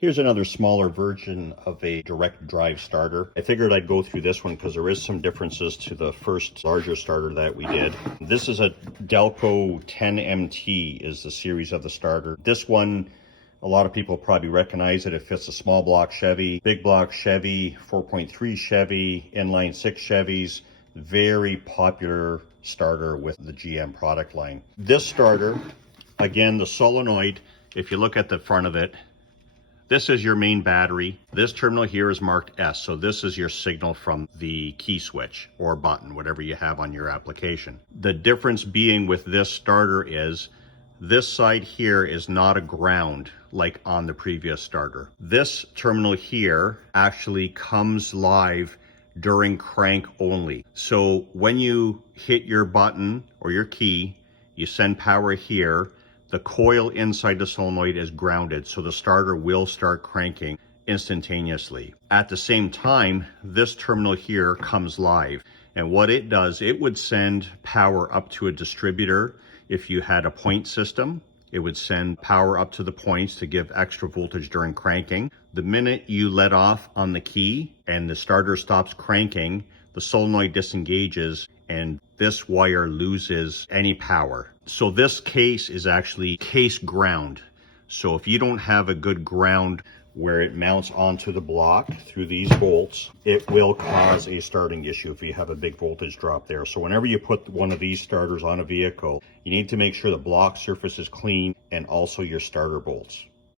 Here's another smaller version of a direct drive starter. I figured I'd go through this one because there is some differences to the first larger starter that we did. This is a Delco 10MT is the series of the starter. This one, a lot of people probably recognize it. It fits a small block Chevy, big block Chevy, 4.3 Chevy, inline 6 Chevys. Very popular starter with the GM product line. This starter, again, the solenoid, if you look at the front of it, this is your main battery. This terminal here is marked S, so this is your signal from the key switch or button, whatever you have on your application. The difference being with this starter is this side here is not a ground like on the previous starter. This terminal here actually comes live during crank only. So when you hit your button or your key, you send power here, the coil inside the solenoid is grounded, so the starter will start cranking instantaneously. At the same time, this terminal here comes live. And what it does, it would send power up to a distributor. If you had a point system, it would send power up to the points to give extra voltage during cranking. The minute you let off on the key and the starter stops cranking, the solenoid disengages and this wire loses any power. So this case is actually case ground. So if you don't have a good ground where it mounts onto the block through these bolts, it will cause a starting issue if you have a big voltage drop there. So whenever you put one of these starters on a vehicle, you need to make sure the block surface is clean and also your starter bolts.